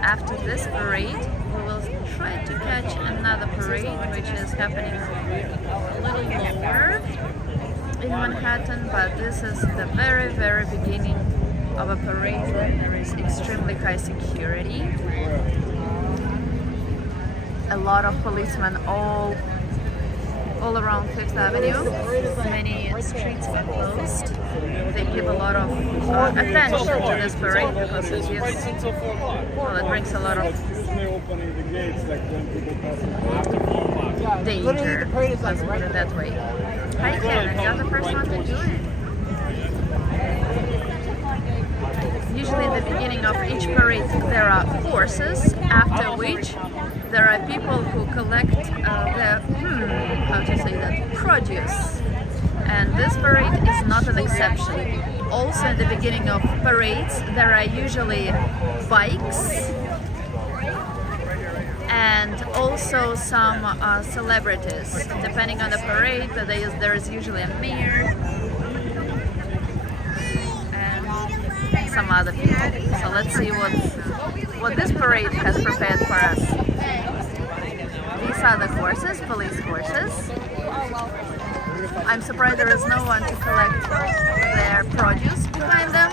After this parade, we will try to catch another parade, which is happening a little lower in Manhattan, but this is the very, very beginning of a parade where there is extremely high security. A lot of policemen all around Fifth Avenue. Many streets were closed. They give a lot of attention to this parade because it gives, well, it brings a lot of danger. Let's put it that way. Hi Ken, you're the first one to do it. Usually at the beginning of each parade there are horses, after which there are people who collect produce. And this parade is not an exception. Also at the beginning of parades there are usually bikes and also some celebrities. Depending on the parade, there is usually a mayor and some other people. So let's see what this parade has prepared for us. These are the horses, police horses. I'm surprised there is no one to collect their produce behind them.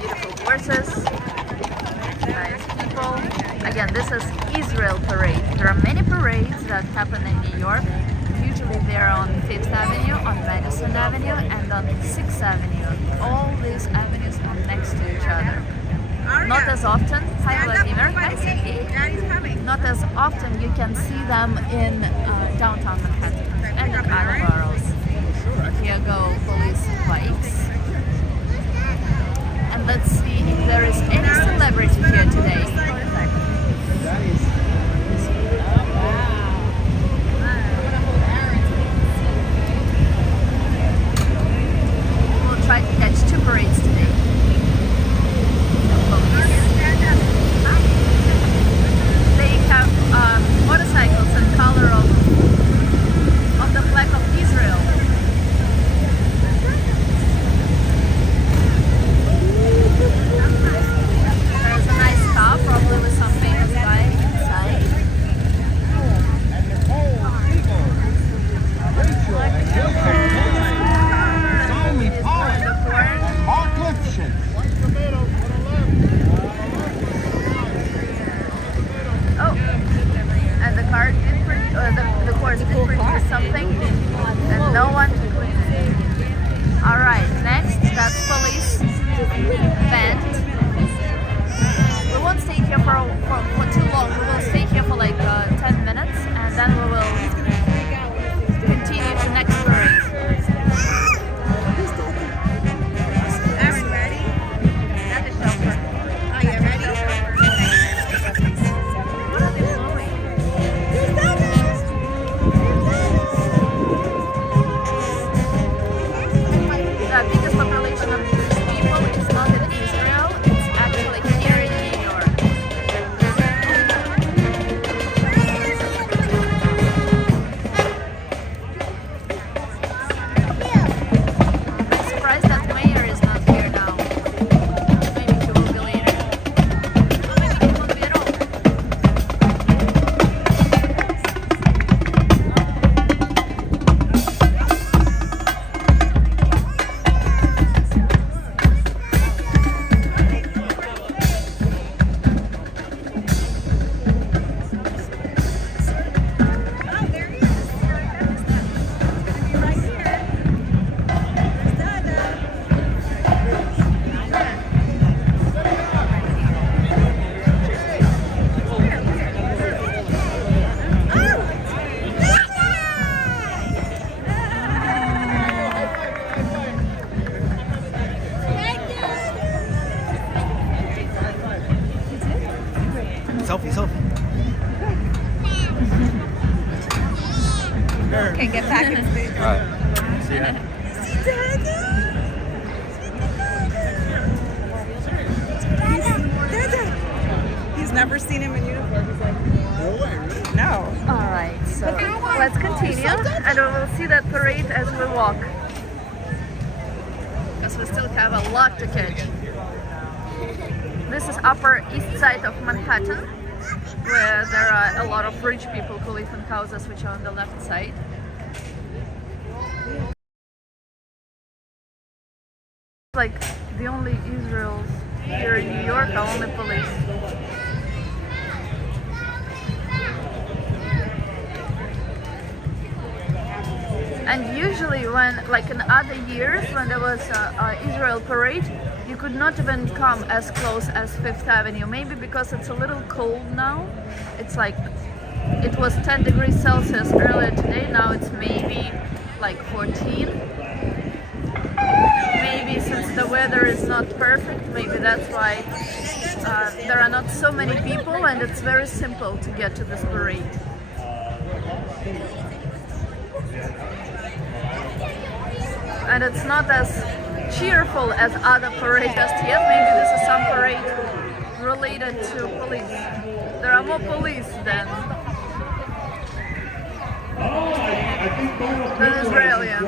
Beautiful horses, nice people. Again, this is Israel parade. There are many parades that happen in New York. Usually they're on 5th Avenue, on Madison Avenue, and on 6th Avenue. All these avenues are next to each other. Not as often. Hi Vladimir. Hi Siki. Not as often you can see them in downtown Manhattan and in other boroughs. Here go police bikes. And let's see if there is any celebrity here today. We'll try to catch two parades today. They have motorcycles in color of the flag of Israel. There's a nice car, probably with some famous guy inside. And the car did the course did produce something, and no one to clean it. All right, next that's police band. We won't stay here for too long. We will stay here for like 10 minutes, and then we will continue to next parade. Aaron, ready? That is chauffeur. Are you ready? The biggest population of Jewish people is not in Israel, it's actually here in New York. I'm surprised that mayor is not here now. Maybe he will be later. Or maybe he won't be at all. Selfie. Okay, get back in space. All right. See ya. He's never seen him in uniform. He's like, no. All right. Right, so let's continue and we will see that parade as we walk. Because we still have a lot to catch. This is Upper East Side of Manhattan, where there are a lot of rich people who live in houses which are on the left side. Like the only Israelis here in New York are only police. And usually when, like in other years, when there was a Israel parade, you could not even come as close as Fifth Avenue. Maybe because it's a little cold now. It's like, it was 10 degrees Celsius earlier today, now it's maybe like 14. Maybe since the weather is not perfect, maybe that's why there are not so many people and it's very simple to get to this parade. And it's not as cheerful as other parades just yet. Maybe this is some parade related to police. There are more police than Israelis.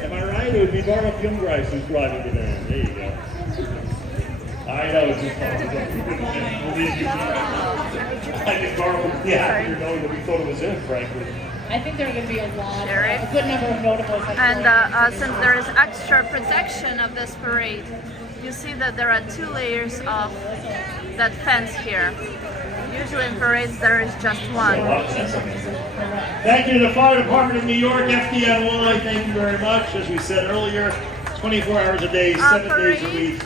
Am I right? It would be Baruch Youngrice who's driving the van. There you go. I know, it's just I think Baruch, yeah, you're knowing that we thought it was him, frankly. I think there are going to be a good number of notables. And since there is extra protection of this parade, you see that there are 2 layers of that fence here. Usually in parades there is just one. Thank you to the Fire Department of New York, FDNY, thank you very much. As we said earlier, 24 hours a day, 7 days a week.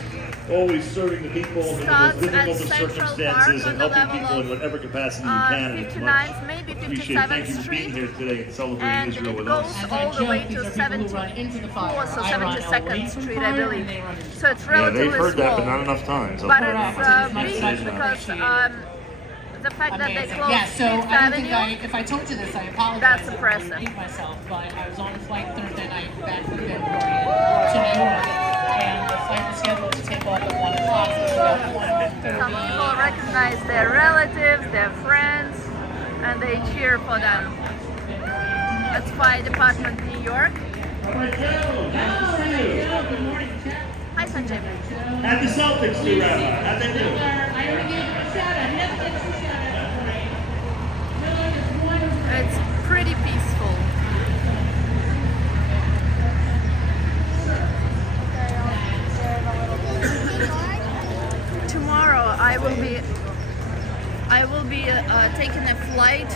Always serving the people in the most difficult of circumstances and helping people in whatever capacity you can. And it's much maybe appreciated. 57th Thank you for being Street, here today and celebrating and Israel it with goes us. all the way to 74th or 72nd Street, I believe. So it's Yeah, relatively they've heard that, but small. not enough times. But it's big because the fact that they closed Yeah, so Fifth I don't think Avenue, if I told you this, I apologize. That's impressive. I repeat myself, but I was on a flight Thursday night back from February to New York, and the flight was scheduled to take off at 1 o'clock. It was about 1:30. some people recognize their relatives, their friends, and they cheer for them. That's Fire Department New York. Hi, Sanjay. And the Celtics do, Rabbi. How'd they do? I already gave him a shout out. He doesn't get two shout outs. It's pretty peaceful. Tomorrow I will be taking a flight.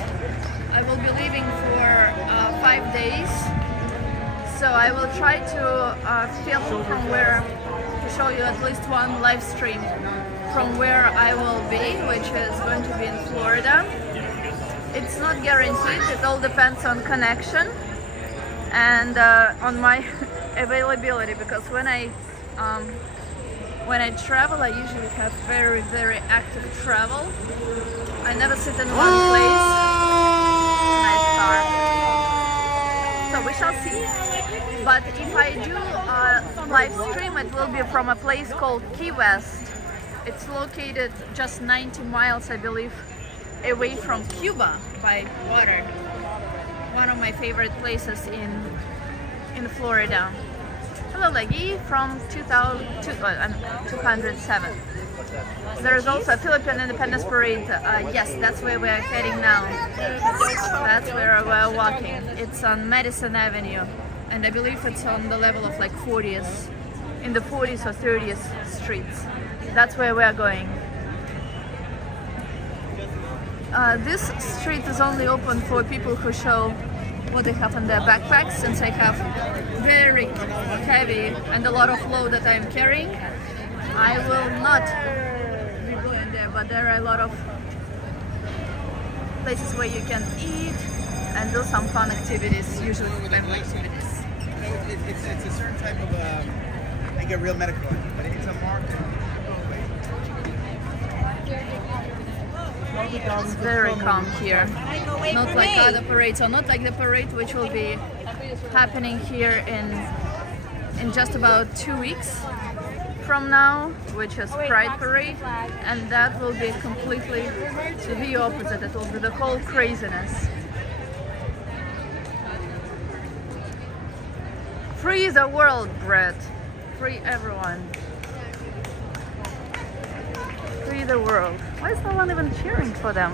I will be leaving for 5 days. So I will try to film from where, to show you at least one live stream from where I will be, which is going to be in Florida. It's not guaranteed, it all depends on connection and on my availability, because when I travel I usually have very active travel. I never sit in one place. Nice car. So we shall see. But if I do live stream, it will be from a place called Key West. It's located just 90 miles, I believe, away from Cuba by water. One of my favorite places in Florida. Hello, Lagi from 207. There is also a Philippine Independence Parade. Yes, that's where we're heading now. That's where we're walking. It's on Madison Avenue, and I believe it's on the level of like 40th, in the 40th or 30th streets. That's where we're going. This street is only open for people who show what they have in their backpacks, since I have very heavy and a lot of load that I'm carrying. I will not be going there, but there are a lot of places where you can eat and do some fun activities, usually family activities. It's a certain type of, I get real medical, but it's a market. It's very calm here. Not like other parades, or not like the parade which will be happening here in just about 2 weeks. from now, which is Pride Parade, and that will be completely to the opposite. It will be the whole craziness. Free the world, Brett. Free everyone. Free the world. Why is no one even cheering for them?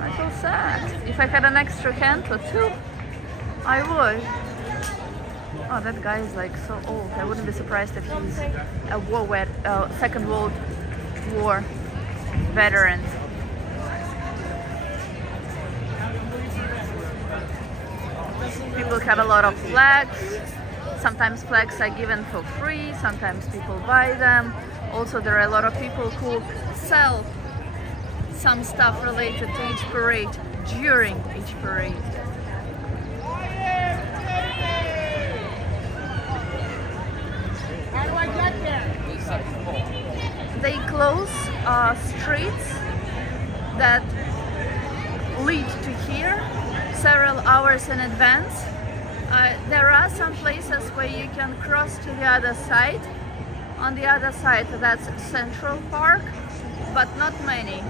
I feel sad. If I had an extra hand or two, I would. Oh, that guy is like so old. I wouldn't be surprised if he's a Second World War veteran. People have a lot of flags. Sometimes flags are given for free, sometimes people buy them. Also, there are a lot of people who sell some stuff related to each parade during each parade. How do I get there? They close streets that lead to here several hours in advance. There are some places where you can cross to the other side. On the other side, that's Central Park, but not many.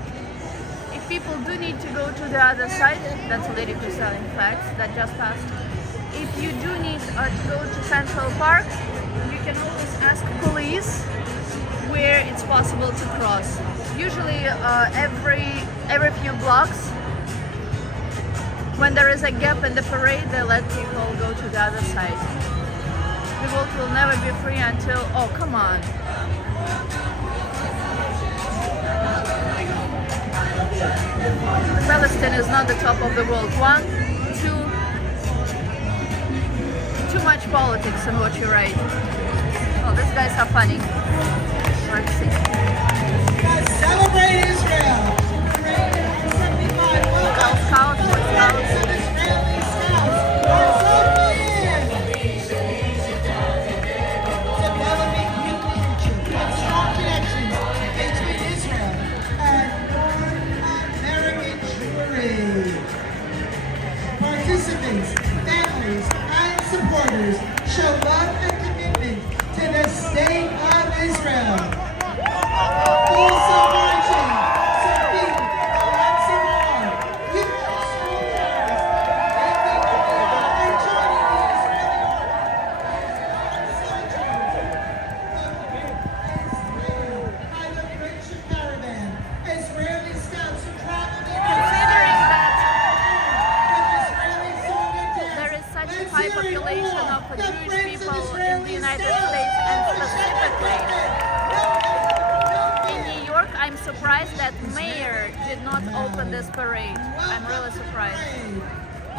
If people do need to go to the other side, that's a lady who's selling flags that just passed. If you do need to go to Central Park, you can always ask police where it's possible to cross. Usually every few blocks, when there is a gap in the parade, they let people go to the other side. The vote will never be free until... Oh, come on. Palestine is not the top of the world. One, too much politics in what you write. Oh, these guys are funny. Let's see. Celebrate Israel! Girl Scouts, Boy Scouts. Israeli Scouts are so in! Developing new leadership and strong connections between Israel and North American Jewry. Participants, families, and supporters show love and commitment to the state of Israel. Also marching, Sophie, Alexi Moore, youth school girls, and joining the Israeli army. By the friendship caravan, Israeli scouts who travel in Considering that with Israeli song and dance. there is such a Let's high hear it population for of the Jewish Friends of people in the Israeli United Scouts. States, and specifically in New York, I'm surprised that mayor did not open this parade. I'm really surprised.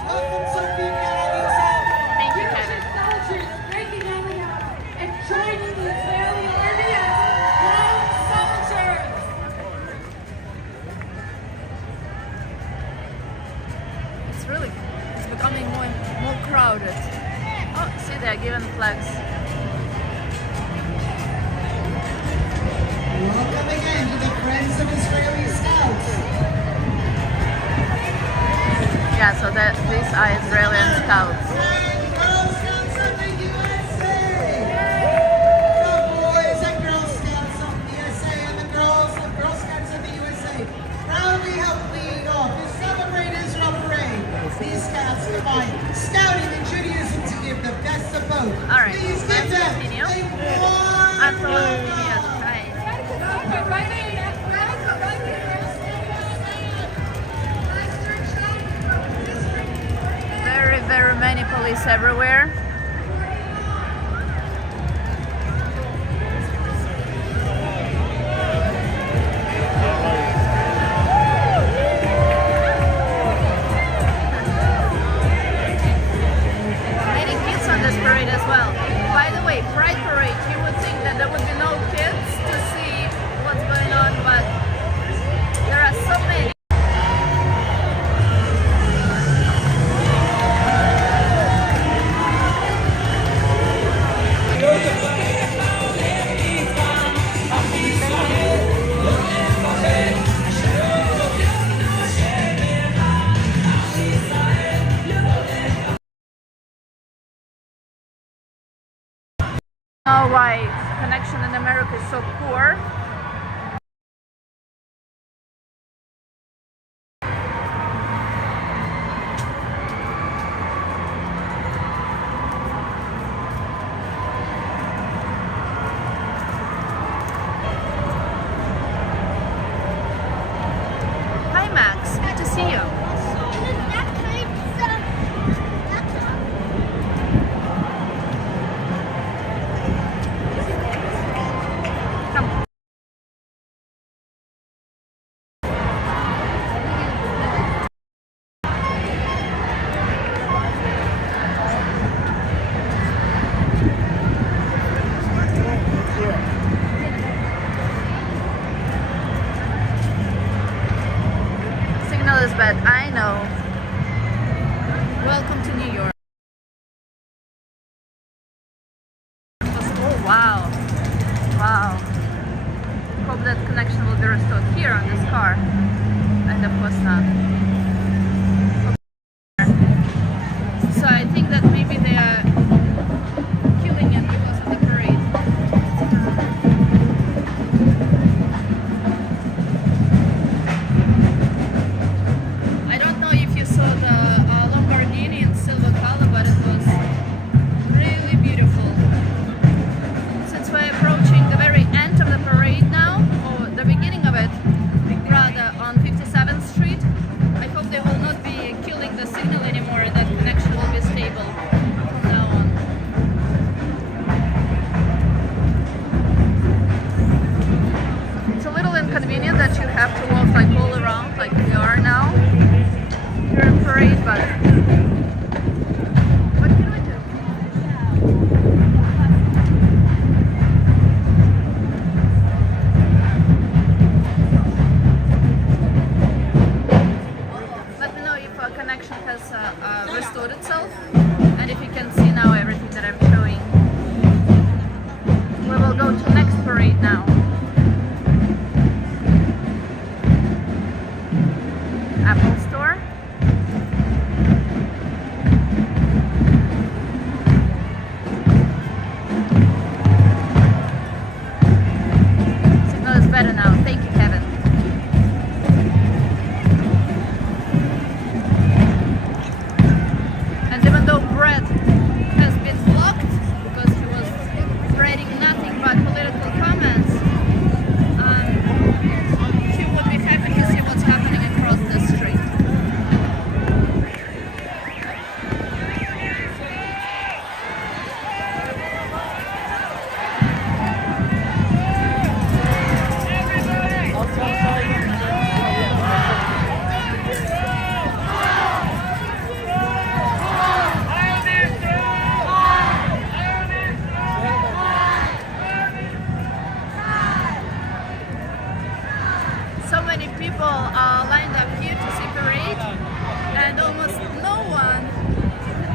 Welcome, Sophie Alexi. Thank you, Kevin. Soldiers breaking Avenue and joining the Israeli army as ground soldiers. It's becoming more crowded. Oh, see, they're giving flags. Welcome again to the Friends of Israeli Scouts. Yeah, so these are Israeli scouts. And Girl Scouts of the USA. The boys and Girl Scouts of the USA and the girls of Girl Scouts of the USA proudly help lead off the Celebrate Israel Parade. These scouts combine scouting and Judaism to give the best of both. All right, Please give let's them continue. a warm Absolutely, yes, right. Very many police everywhere. Many kids on this parade as well. By the way, Pride Parade, you would think that there would be no kids to see what's going on, but there are so many. Know why connection in America is so poor. Hi Max, good to see you. Come. Signal is bad, I know. Welcome to New York. Oh wow. Wow. Hope that connection will be restored here on this car. And of course not. So I think that maybe they are killing it because of the parade. I don't know if you saw the Lamborghini in silver color, but it was really beautiful. Since we're approaching the very end of the parade now, or the beginning of it, rather, on 57th Street, I hope they will not be killing the signal anymore and that connection will be stable from now on. It's a little inconvenient that you have to walk like all around like we are now during parade, but what can we do? Let me know if a connection has restored itself and if you can see now everything that I'm showing. We will go to next parade now. Apple Store. Signal is better now. Thank you, Kevin. And even though Brett has been blocked because he was spreading nothing but political comments, he would be happy to see what's happening across the street. So many people are lined up here to see parade, and almost no one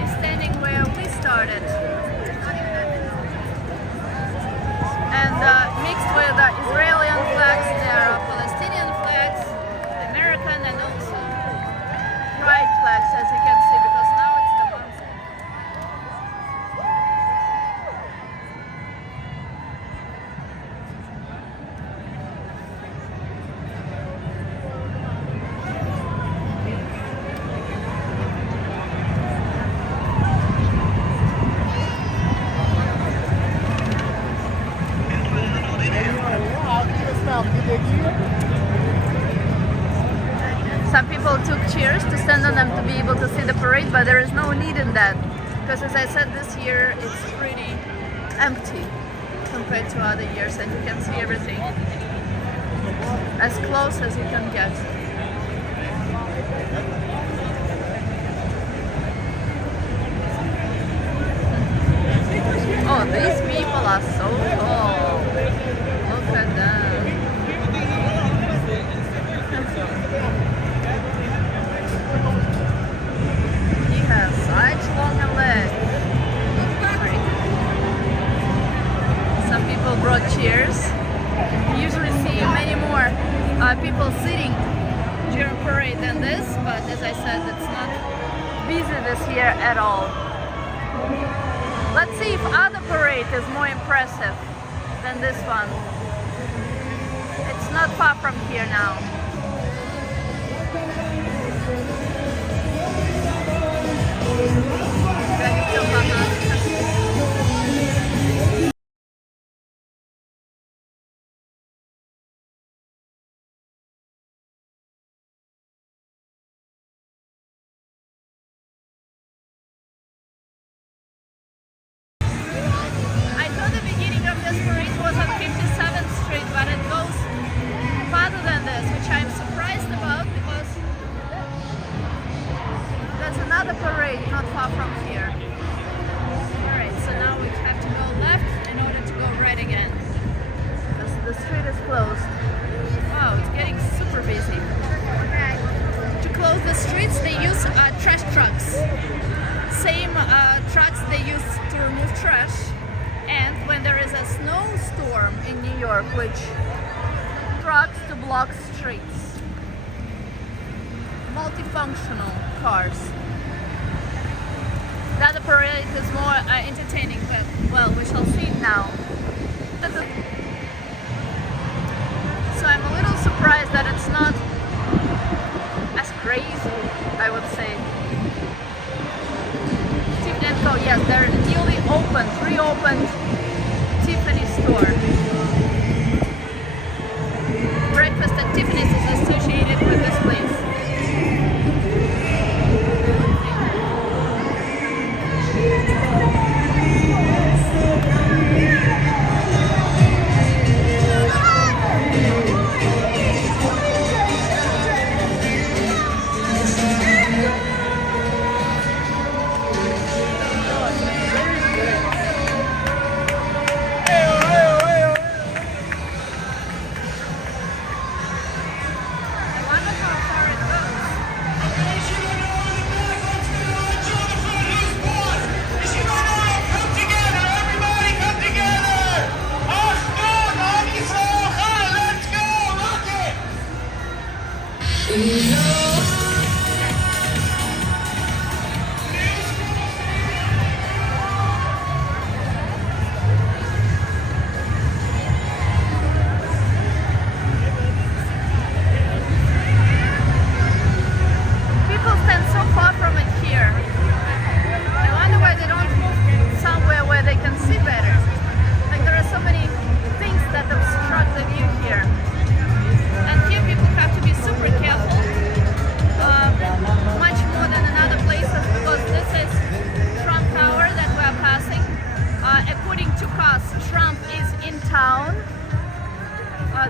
is standing where we started. And mixed with the Israeli flags, there are Palestinian flags, American, and also pride flags, as you can see, because now it's the month. Some people took chairs to stand on them to be able to see the parade, but there is no need in that because, as I said, this year it's pretty empty compared to other years, and you can see everything as close as you can get. Oh, these people are so tall. Look at them. He has such long legs. Some people brought chairs. You usually see many more people sitting during parade than this, but as I said, it's not busy this year at all. Let's see if other parade is more impressive. than this one. It's not far from here now. I thought the beginning of this parade was on 57th Street, but it goes farther than this, which I'm surprised about because that's another parade not far from here. Alright, so now we have to go left in order to go right again. Because the street is closed. Wow, it's getting super busy. To close the streets, they use trash trucks. Same trucks they use to remove trash. And when there is a snowstorm in New York, which trucks to block streets. Multifunctional cars. The other parade is more entertaining, but well, we shall see it now. So I'm a little surprised that it's not as crazy, I would say. Tiffany & Co, yes, they're newly opened, reopened Tiffany store. Breakfast at Tiffany's is associated with this place.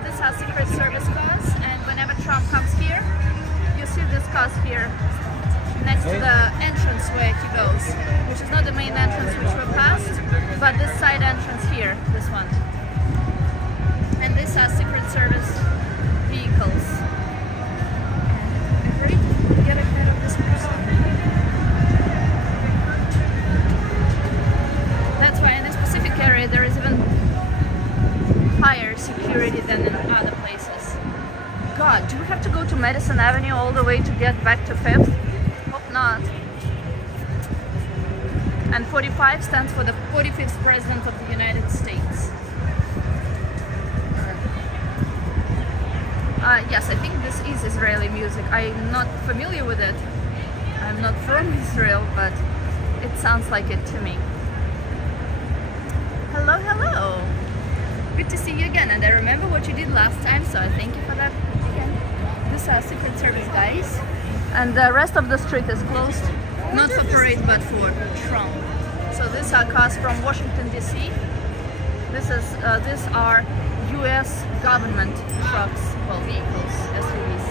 This has Secret Service cars, and whenever Trump comes here, you see this cars here next to the entrance where he goes, which is not the main entrance which we passed, but this side entrance here, this one. And this has Secret Service vehicles. And hurry, get ahead of this person. That's why in this specific area there is even higher security than in other places. God, do we have to go to Madison Avenue all the way to get back to 5th? Hope not. And 45 stands for the 45th President of the United States. Yes, I think this is Israeli music. I'm not familiar with it. I'm not from Israel, but it sounds like it to me. Hello, hello. Good to see you again, and I remember what you did last time, so I thank you for that again. This is Secret Service guys, and the rest of the street is closed, not for parade but for Trump. So these are cars from Washington DC. These are U.S. government trucks, well, vehicles, SUVs.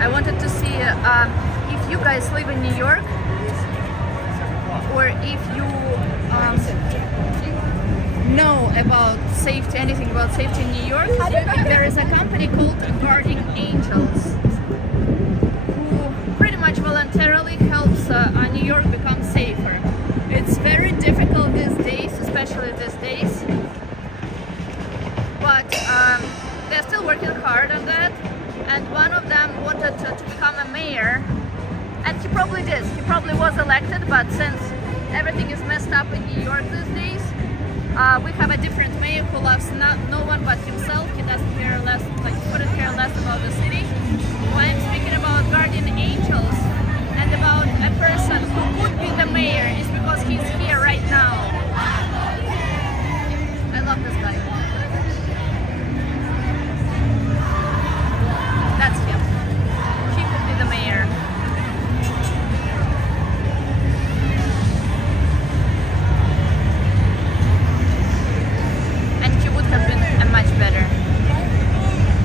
I wanted to see if you guys live in New York, or if you know about safety, anything about safety in New York. There is a company called Guardian Angels who pretty much voluntarily helps New York become safer. It's very difficult these days, especially these days, but they're still working hard and one of them wanted to become a mayor, and he probably did. He probably was elected, but since everything is messed up in New York these days, we have a different mayor who loves no one but himself. He doesn't care less, like couldn't care less about the city. When I'm speaking about guardian angels and about a person who would be the mayor, is because he's here right now. I love this guy. That's him. He could be the mayor. And he would have been a much better.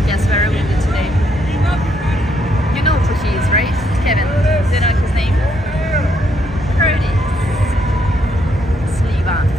Yes, very windy today. You know who he is, right? Kevin. Do you know his name? Curtis. Sliva.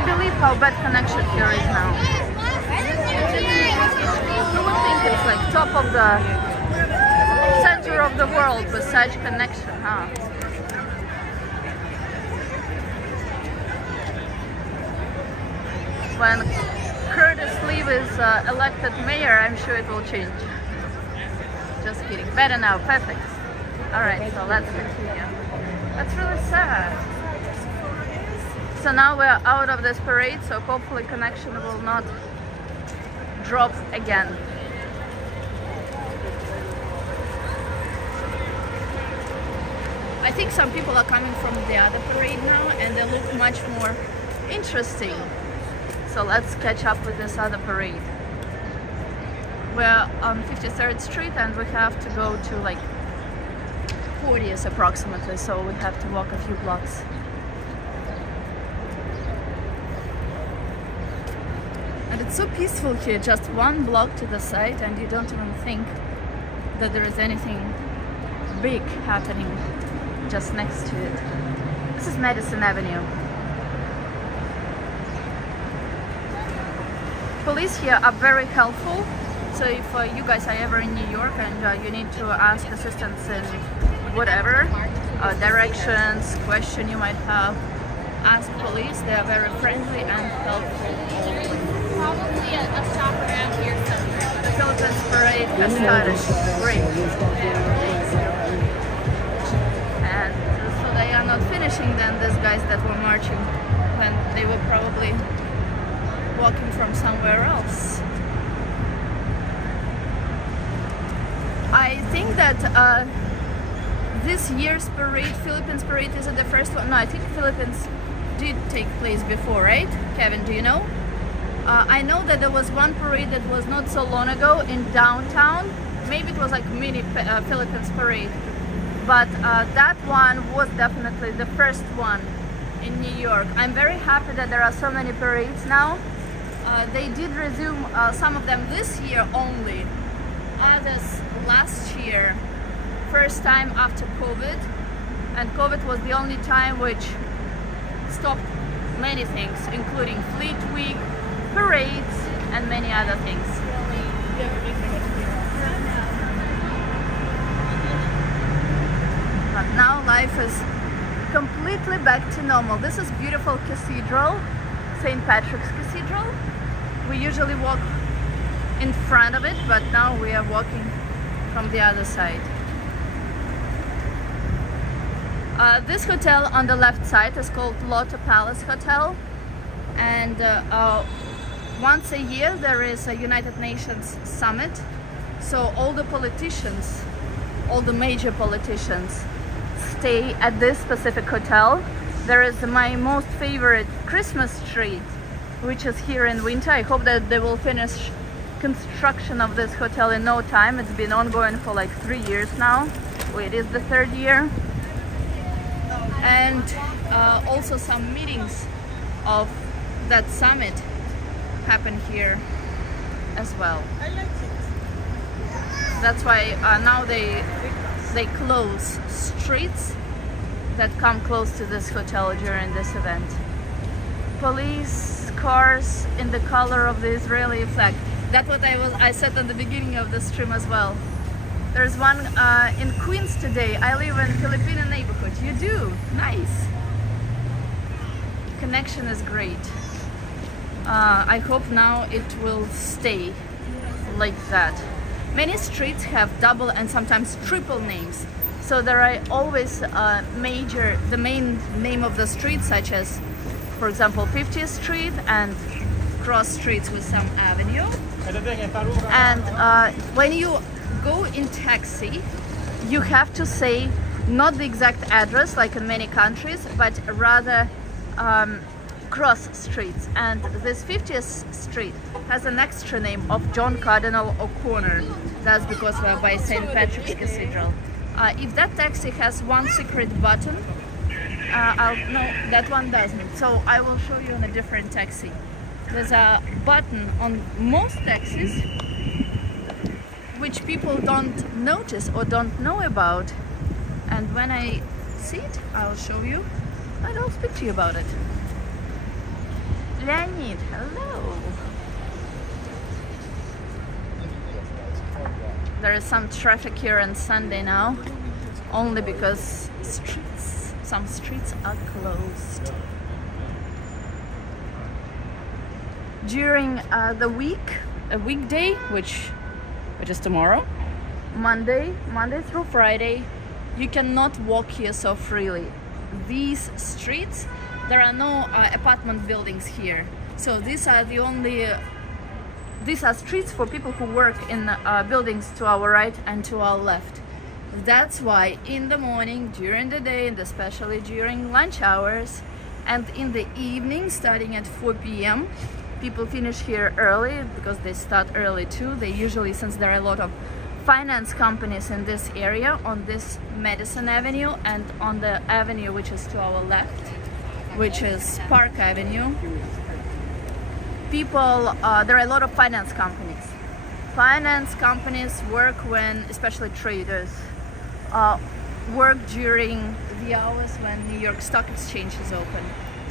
can't believe how bad connection here is now. You would think it's like top of the center of the world with such connection, huh? When Curtis Lee is elected mayor, I'm sure it will change. Just kidding. Better now. Perfect. Alright, so let's continue. That's really sad. So now we're out of this parade, so hopefully connection will not drop again. I think some people are coming from the other parade now and they look much more interesting. So let's catch up with this other parade. We're on 53rd Street and we have to go to like 40th approximately, so we have to walk a few blocks. And it's so peaceful here, just one block to the side and you don't even think that there is anything big happening just next to it. This is Madison Avenue. Police here are very helpful, so if you guys are ever in New York and you need to ask assistance in whatever, directions, question you might have, ask police. They are very friendly and helpful. Probably a stop around here somewhere. The Philippines parade has started. Great. And so they are not finishing then, these guys that were marching, when they were probably walking from somewhere else. I think that this year's parade, Philippines parade, is it the first one? No, I think Philippines did take place before, right? Kevin, do you know? I know that there was one parade that was not so long ago in downtown. Maybe it was like mini Philippines parade. But that one was definitely the first one in New York. I'm very happy that there are so many parades now. They did resume some of them this year only, others last year, first time after COVID, and COVID was the only time which stopped many things, including Fleet Week, parades, and many other things. But now life is completely back to normal. This is beautiful cathedral, St. Patrick's Cathedral. We usually walk in front of it, but now we are walking from the other side. This hotel on the left side is called Lotte Palace Hotel, and once a year there is a United Nations summit, so all the politicians, all the major politicians stay at this specific hotel. There is my most favorite Christmas tree, which is here in winter. I hope that they will finish construction of this hotel in no time. It's been ongoing for like 3 years now. Well, it is the 3rd year. And also some meetings of that summit happen here as well. That's why now they close streets that come close to this hotel during this event. Police cars in the color of the Israeli flag. That's what I said at the beginning of the stream as well. There's one in Queens today. I live in Filipino neighborhood. You do? Nice. Connection is great. I hope now it will stay like that. Many streets have double and sometimes triple names. So there are always the main name of the street, such as, for example, 50th Street and cross streets with some avenue. And when you go in taxi, you have to say not the exact address like in many countries, but rather cross streets. And this 50th Street has an extra name of John Cardinal O'Connor. That's because we're by St. Patrick's Cathedral. If that taxi has one secret button, no, that one doesn't. So I will show you on a different taxi. There's a button on most taxis which people don't notice or don't know about. And when I see it, I'll show you and I'll speak to you about it. Leonid, hello. There is some traffic here on Sunday now, only because some streets are closed. During the week, a weekday, which is tomorrow, Monday through Friday, you cannot walk here so freely. These streets, there are no apartment buildings here, so these are streets for people who work in buildings to our right and to our left. That's why in the morning, during the day, and especially during lunch hours, and in the evening, starting at 4 p.m., people finish here early because they start early too. They usually, since there are a lot of finance companies in this area, on this Madison Avenue and on the avenue which is to our left, which is Park Avenue, people, there are a lot of finance companies. Finance companies work when, especially traders, work during the hours when New York Stock Exchange is open,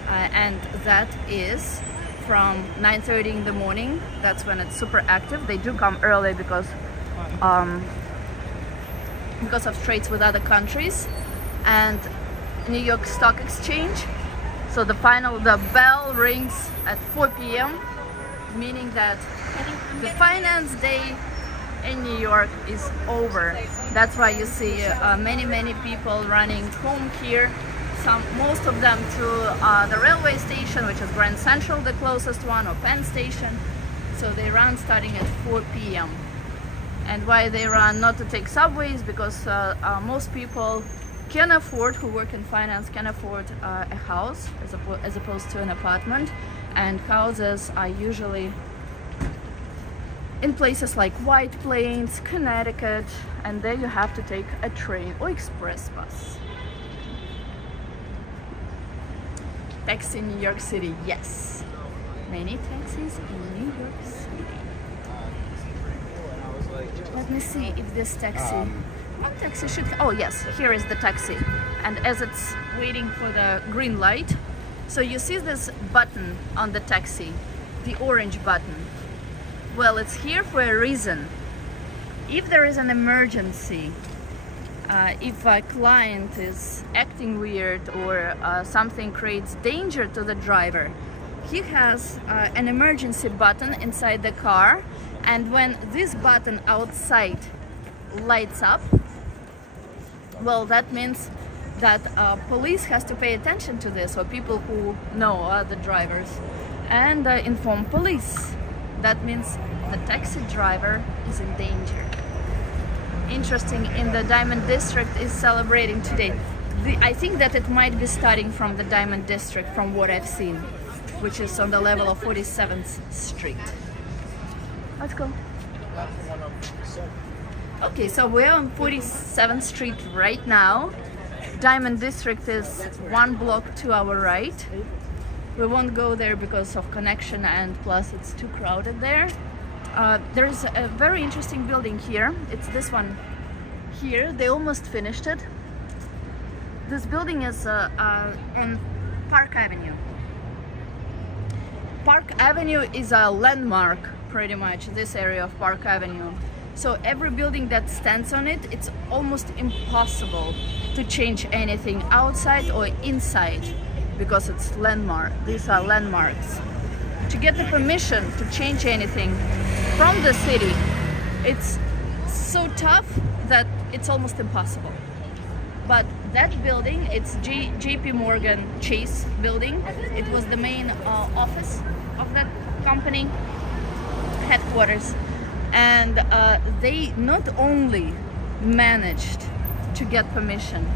and that is from 9:30 in the morning. That's when it's super active. They do come early because of trades with other countries and New York Stock Exchange. So the bell rings at 4 p.m., meaning that the finance day in New York is over. That's why you see many people running home here. Most of them to the railway station, which is Grand Central, the closest one, or Penn Station. So they run starting at 4 p.m. And why they run not to take subways? Because most people can afford, who work in finance, can afford a house as opposed to an apartment. And houses are usually in places like White Plains, Connecticut, and there you have to take a train or express bus. Taxi in New York City, yes. Many taxis in New York City. Let me see if this taxi... What taxi should... Oh yes, here is the taxi. And as it's waiting for the green light, so you see this button on the taxi, the orange button. Well, it's here for a reason. If there is an emergency, if a client is acting weird or something creates danger to the driver, he has an emergency button inside the car, and when this button outside lights up, well, that means that police has to pay attention to this, or people who know other drivers, and inform police. That means the taxi driver is in danger. Interesting, in the Diamond District is celebrating today. I think that it might be starting from the Diamond District, from what I've seen, which is on the level of 47th Street. Let's go. Okay, so we're on 47th Street right now. Diamond District is one block to our right. We won't go there because of connection, and plus it's too crowded there. There's a very interesting building here. It's this one here. They almost finished it. This building is on Park Avenue. Park Avenue is a landmark, pretty much, this area of Park Avenue. So every building that stands on it, it's almost impossible to change anything outside or inside because it's landmark. These are landmarks. To get the permission to change anything from the city, it's so tough that it's almost impossible. But that building, it's JP Morgan Chase building. It was the main office of that company, headquarters. And they not only managed to get permission,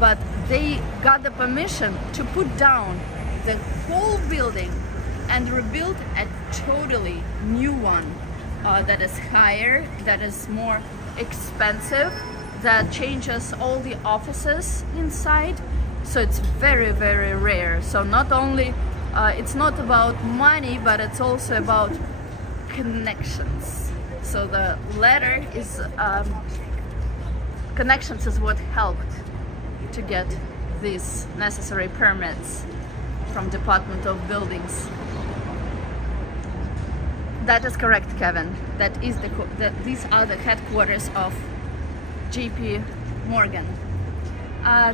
but they got the permission to put down the whole building and rebuild a totally new one that is higher, that is more expensive, that changes all the offices inside. So it's very, very rare. So not only it's not about money, but it's also about connections. So the latter is connections is what helped to get these necessary permits from Department of Buildings. That is correct, Kevin. These are the headquarters of JP Morgan.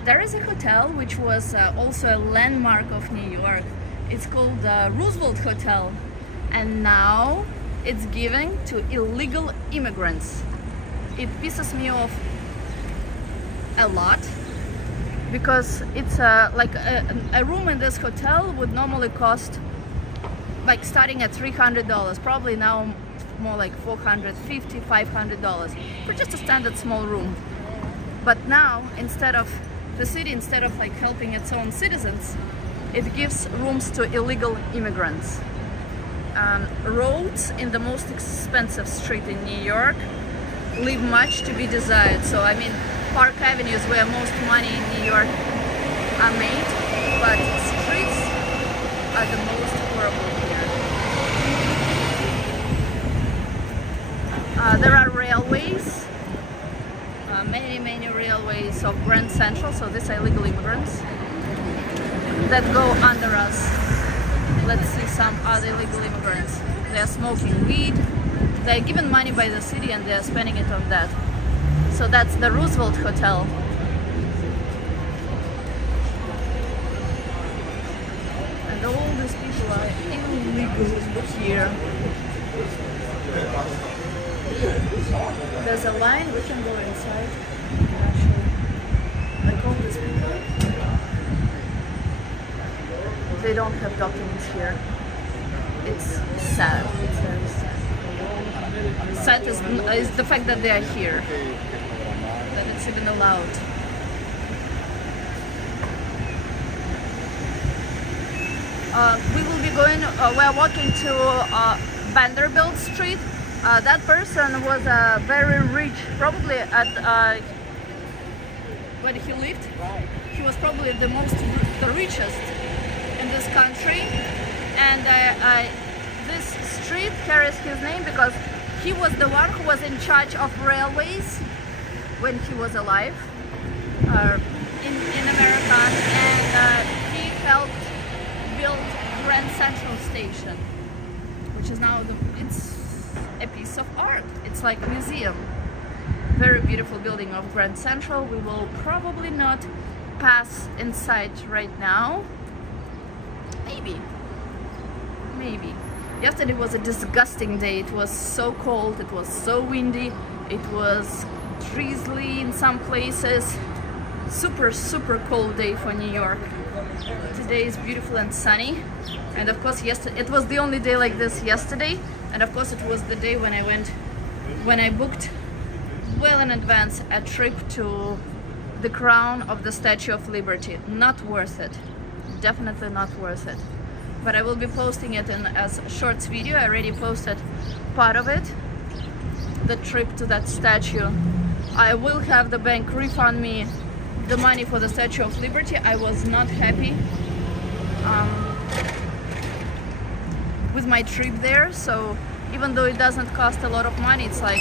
There is a hotel which was also a landmark of New York. It's called the Roosevelt Hotel, and now it's given to illegal immigrants. It pisses me off a lot because it's like a room in this hotel would normally cost like starting at $300, probably now more like $450, $500 for just a standard small room. But now instead of like helping its own citizens, it gives rooms to illegal immigrants. Roads in the most expensive street in New York leave much to be desired. So I mean, Park Avenue is where most money in New York are made, but streets are the most horrible here. There are railways, many railways of Grand Central, so these are illegal immigrants that go under us. Let's see some other illegal immigrants. They're smoking weed, they're given money by the city and they're spending it on that. So that's the Roosevelt Hotel. And all these people are illegal here. There's a line, we can go inside. Actually, like all these people, they don't have documents here. It's sad. It's very sad. Sad is the fact that they are here, that it's even allowed. We will be going. We're walking to Vanderbilt Street. That person was very rich, probably at when he lived. He was probably the richest in this country, and this street carries his name because he was the one who was in charge of railways when he was alive in America, and he helped build Grand Central Station, which is now it's a piece of art. It's like a museum. Very beautiful building of Grand Central. We will probably not pass inside right now. Maybe. Yesterday was a disgusting day. It was so cold, it was so windy, it was drizzly in some places. Super cold day for New York. Today is beautiful and sunny, and of course yesterday it was the only day like this yesterday, and of course it was the day when I booked well in advance a trip to the crown of the Statue of Liberty. Not worth it. Definitely not worth it. But I will be posting it as a shorts video. I already posted part of it, the trip to that statue. I will have the bank refund me the money for the Statue of Liberty. I was not happy with my trip there, so even though it doesn't cost a lot of money, it's like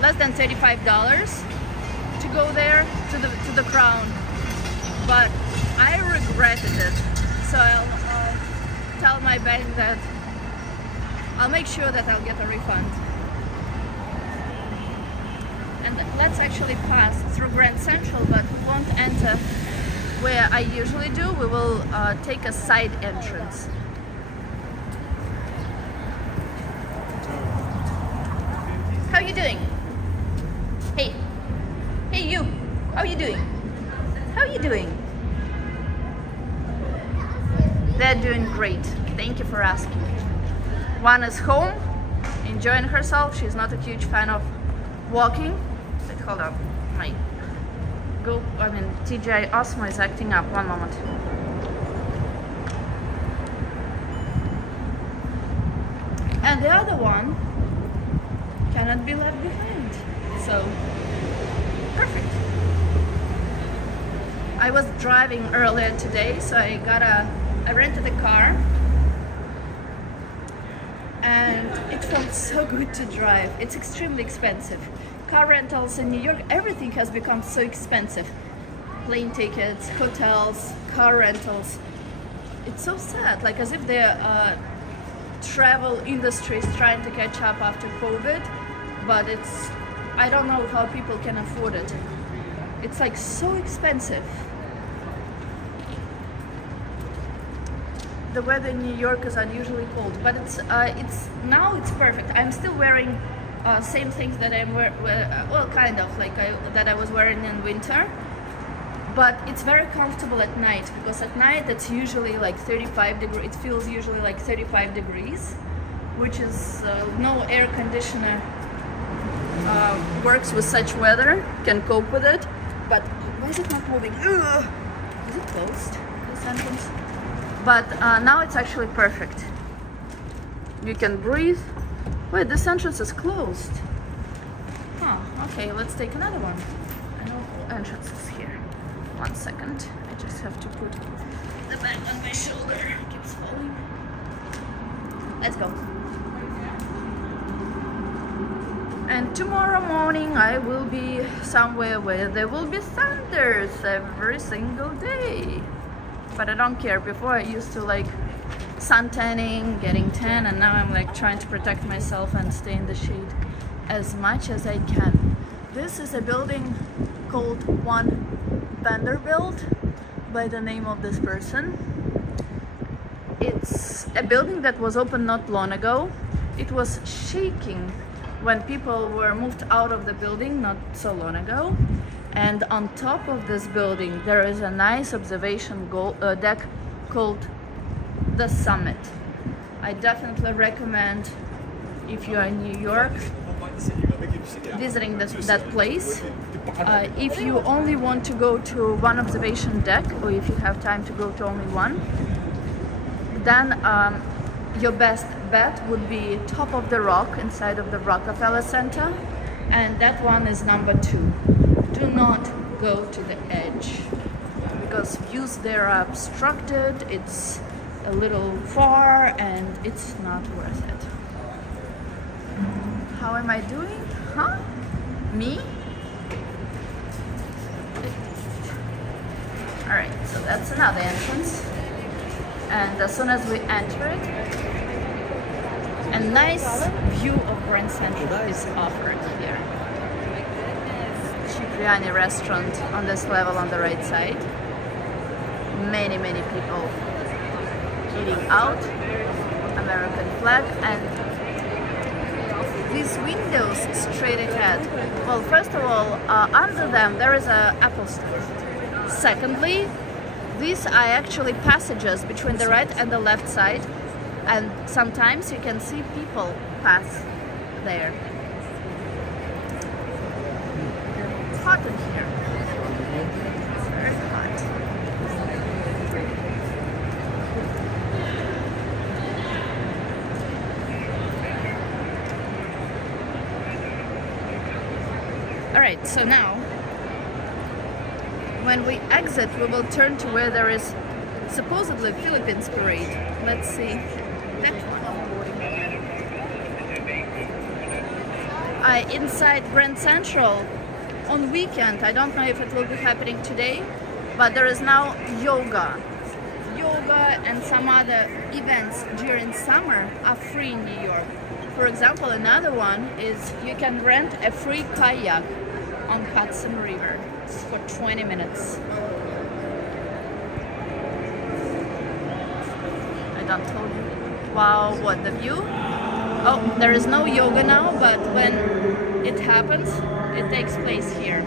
less than $35 to go there to the crown, but I regretted it. So I'll tell my bank that I'll make sure that I'll get a refund. And let's actually pass through Grand Central, but we won't enter where I usually do. We will take a side entrance. How are you doing? Hey you, how are you doing? How are you doing? They're doing great. Thank you for asking. One is home, enjoying herself. She's not a huge fan of walking. Wait, hold on. TGI Osmo is acting up. One moment. And the other one cannot be left behind. So, perfect. I was driving earlier today, so I rented a car, and it felt so good to drive. It's extremely expensive. Car rentals in New York, everything has become so expensive. Plane tickets, hotels, car rentals. It's so sad, like as if they're travel industry is trying to catch up after COVID, but I don't know how people can afford it. It's like so expensive. The weather in New York is unusually cold, but now it's perfect. I'm still wearing same things that well, kind of like that I was wearing in winter, but it's very comfortable at night, because at night it's usually like 35 degrees. It feels usually like 35 degrees, which is no air conditioner works with such weather, can cope with it. But why is it not moving? Ugh. Is it closed, this entrance? But now it's actually perfect. You can breathe. Wait, this entrance is closed. Huh, okay, let's take another one. I know whole entrance is here. 1 second, I just have to put the bag on my shoulder. It keeps falling. Let's go. And tomorrow morning I will be somewhere where there will be thunders every single day. But I don't care. Before I used to like sun tanning, getting tan, and now I'm like trying to protect myself and stay in the shade as much as I can. This is a building called One Vanderbilt by the name of this person. It's a building that was opened not long ago. It was shaking when people were moved out of the building not so long ago. And on top of this building there is a nice observation deck called The Summit. I definitely recommend, if you are in New York, visiting that place. If you only want to go to one observation deck, or if you have time to go to only one, then your best bet would be top of the rock inside of the Rockefeller Center, and that one is number 2. Do not go to the edge, because views there are obstructed, it's a little far, and it's not worth it. How am I doing? Huh? Me? Alright, so that's another entrance. And as soon as we enter it, a nice view of Grand Central is offered here. Cipriani restaurant on this level on the right side. Many people eating out. American flag, and these windows straight ahead. Well, first of all, under them there is a Apple store. Secondly, these are actually passages between the right and the left side, and sometimes you can see people pass there. It's hot in here. It's very hot. Alright, so now when we exit, we will turn to where there is supposedly Philippines parade. Let's see that one. Inside Grand Central on weekend, I don't know if it will be happening today, but there is now yoga and some other events during summer are free in New York. For example, another one is you can rent a free kayak on Hudson River for 20 minutes. I don't told you. Wow, what the view? Oh, there is no yoga now, but when it happens, it takes place here.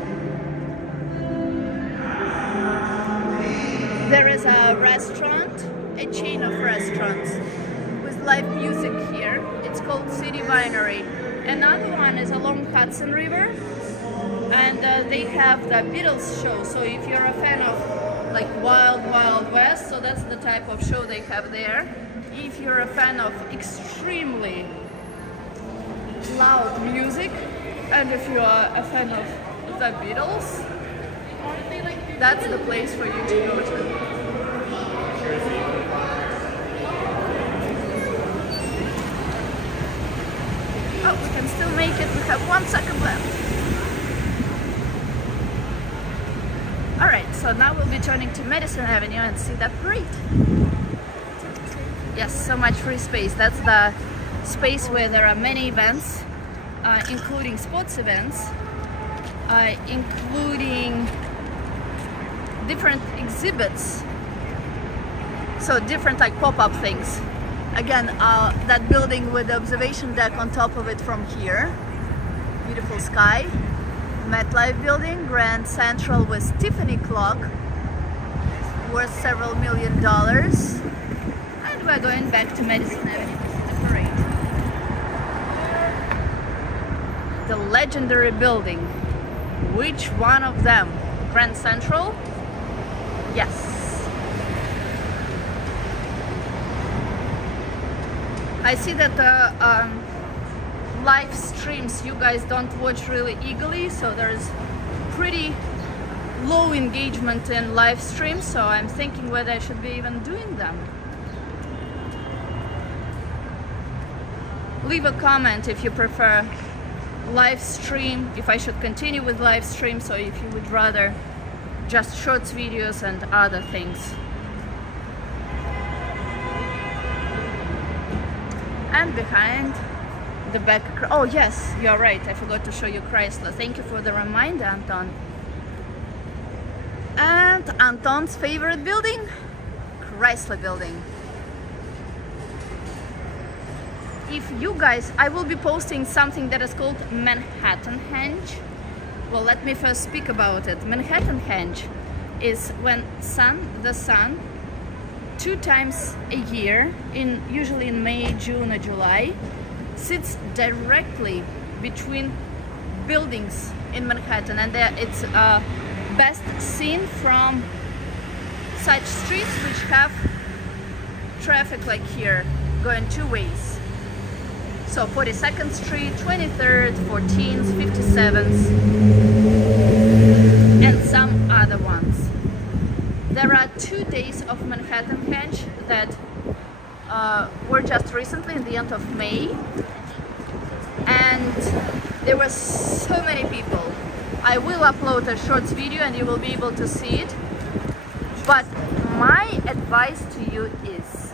There is a restaurant, a chain of restaurants with live music here. It's called City Winery. Another one is along Hudson River, and they have the Beatles show. So if you're a fan of like Wild Wild West, so that's the type of show they have there. If you're a fan of extremely loud music, and if you are a fan of the Beatles, that's the place for you to go to. Oh, we can still make it. We have 1 second left. Alright, so now we'll be turning to Madison Avenue and see that parade. Yes, so much free space. That's the space where there are many events, including sports events, including different exhibits. So different like pop-up things. Again, that building with the observation deck on top of it from here. Beautiful sky. MetLife building, Grand Central with Tiffany clock, worth several $1 million. And we're going back to Madison Avenue to see the parade. The legendary building. Which one of them? Grand Central? Yes. I see that the live streams you guys don't watch really eagerly, so there's pretty low engagement in live streams, so I'm thinking whether I should be even doing them. Leave a comment if you prefer live stream, if I should continue with live streams, or if you would rather just shorts videos and other things. And behind the back, oh yes, you're right, I forgot to show you Chrysler. Thank you for the reminder, Anton. And Anton's favorite building, Chrysler building. If you guys, I will be posting something that is called Manhattan Henge. Well, let me first speak about it. Manhattan Henge is when the sun 2 times a year, usually in May, June or July, sits directly between buildings in Manhattan, and it's best seen from such streets which have traffic like here, going 2 ways. So 42nd Street, 23rd, 14th, 57th, and some other ones. There are 2 days of Manhattan Henge that were just recently in the end of May, and there were so many people. I will upload a shorts video and you will be able to see it, but my advice to you is,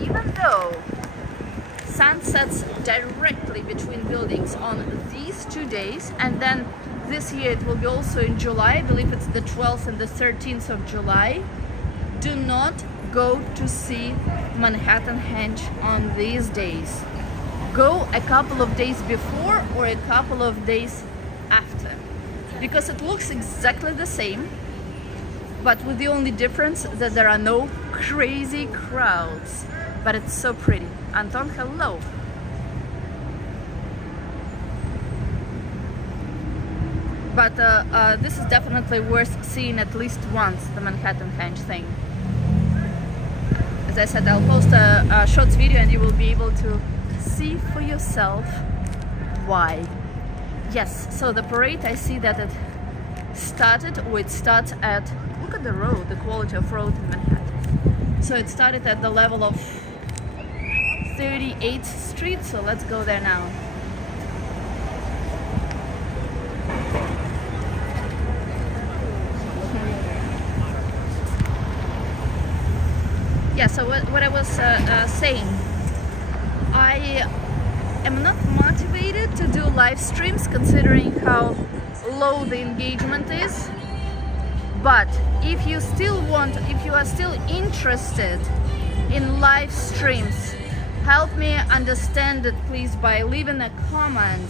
even though sun sets directly between buildings on these 2 days, and then this year it will be also in July, I believe it's the 12th and the 13th of July, do not go to see Manhattan Henge on these days. Go a couple of days before or a couple of days after, because it looks exactly the same, but with the only difference that there are no crazy crowds. But it's so pretty. Anton, hello. But this is definitely worth seeing at least once, the Manhattan Henge thing. As I said, I'll post a shorts video and you will be able to see for yourself why. Yes, so the parade, I see that it started, or it starts at, look at the road, the quality of road in Manhattan. So it started at the level of 38th Street, so let's go there now. Yeah, so what I was saying, I am not motivated to do live streams considering how low the engagement is, but if you are still interested in live streams, help me understand it please by leaving a comment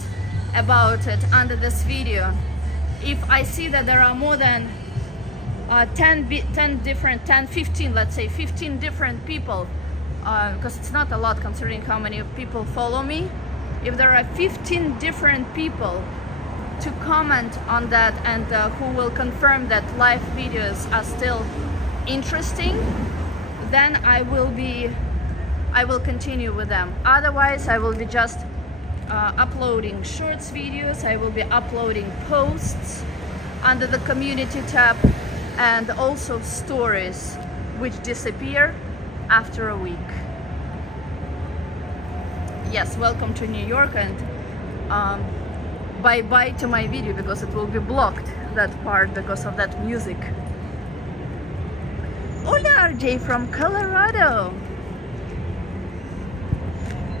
about it under this video. If I see that there are more than 15 different people, because it's not a lot considering how many people follow me. If there are 15 different people to comment on that and who will confirm that live videos are still interesting, then I will continue with them. Otherwise, I will be just uploading shorts videos. I will be uploading posts under the community tab, and also stories which disappear after a week. Yes, welcome to New York, and bye-bye to my video because it will be blocked, that part, because of that music. Hola RJ from Colorado.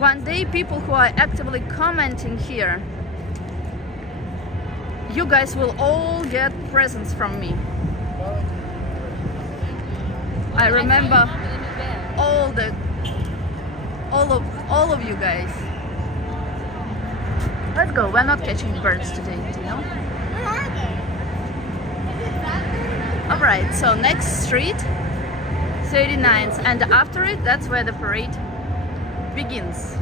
One day, people who are actively commenting here, you guys will all get presents from me. I remember all of you guys. Let's go. We're not catching birds today, you know? Where are they? Is it that there? Alright, so next street, 39th, and after it, that's where the parade begins.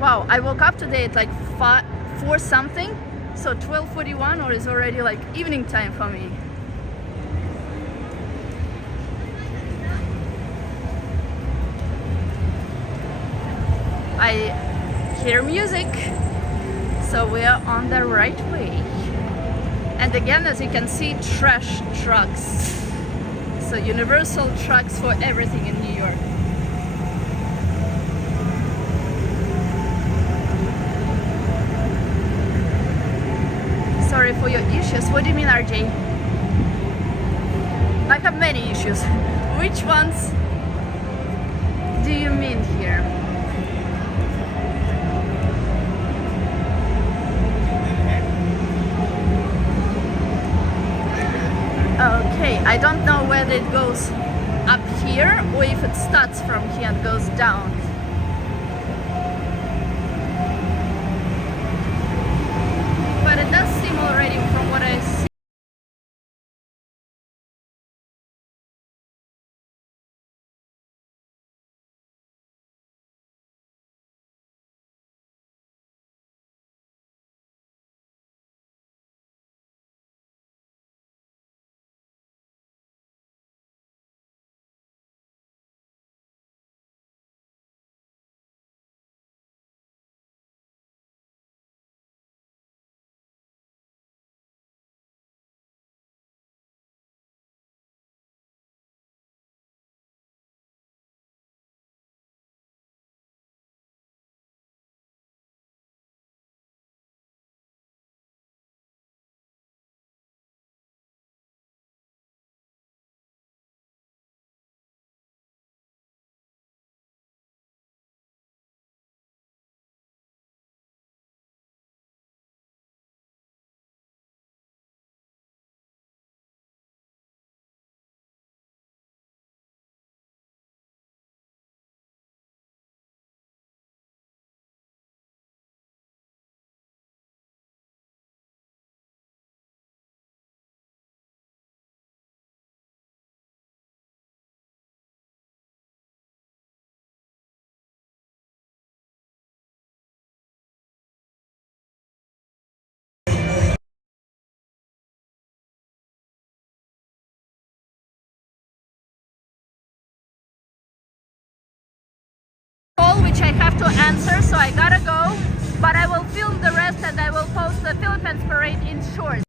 Wow, I woke up today at like 4 something, so 12:41, or is already like evening time for me. I hear music, so we are on the right way. And again, as you can see, trash trucks. So universal trucks for everything in New York. Sorry for your issues. What do you mean, RJ? I have many issues. Which ones do you mean here? Okay, I don't know whether it goes up here or if it starts from here and goes down. But it does seem already from what I see. Which I have to answer, so I gotta go, but I will film the rest and I will post the Philippines parade in shorts.